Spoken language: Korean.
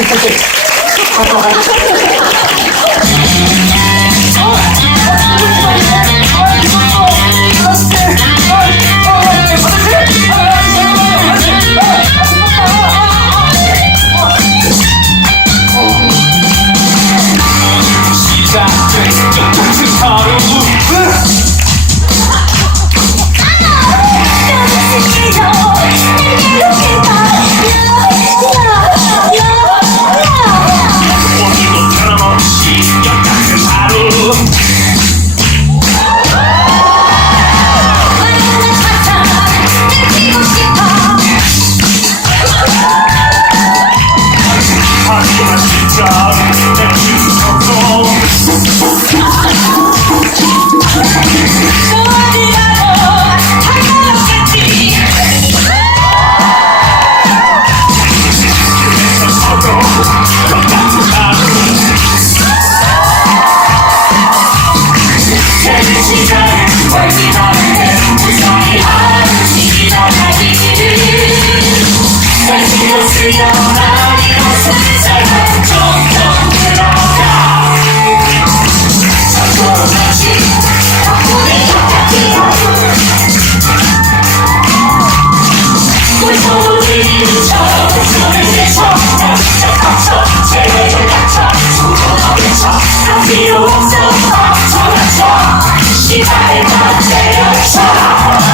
ありがとうございま。Yeah. Shut up!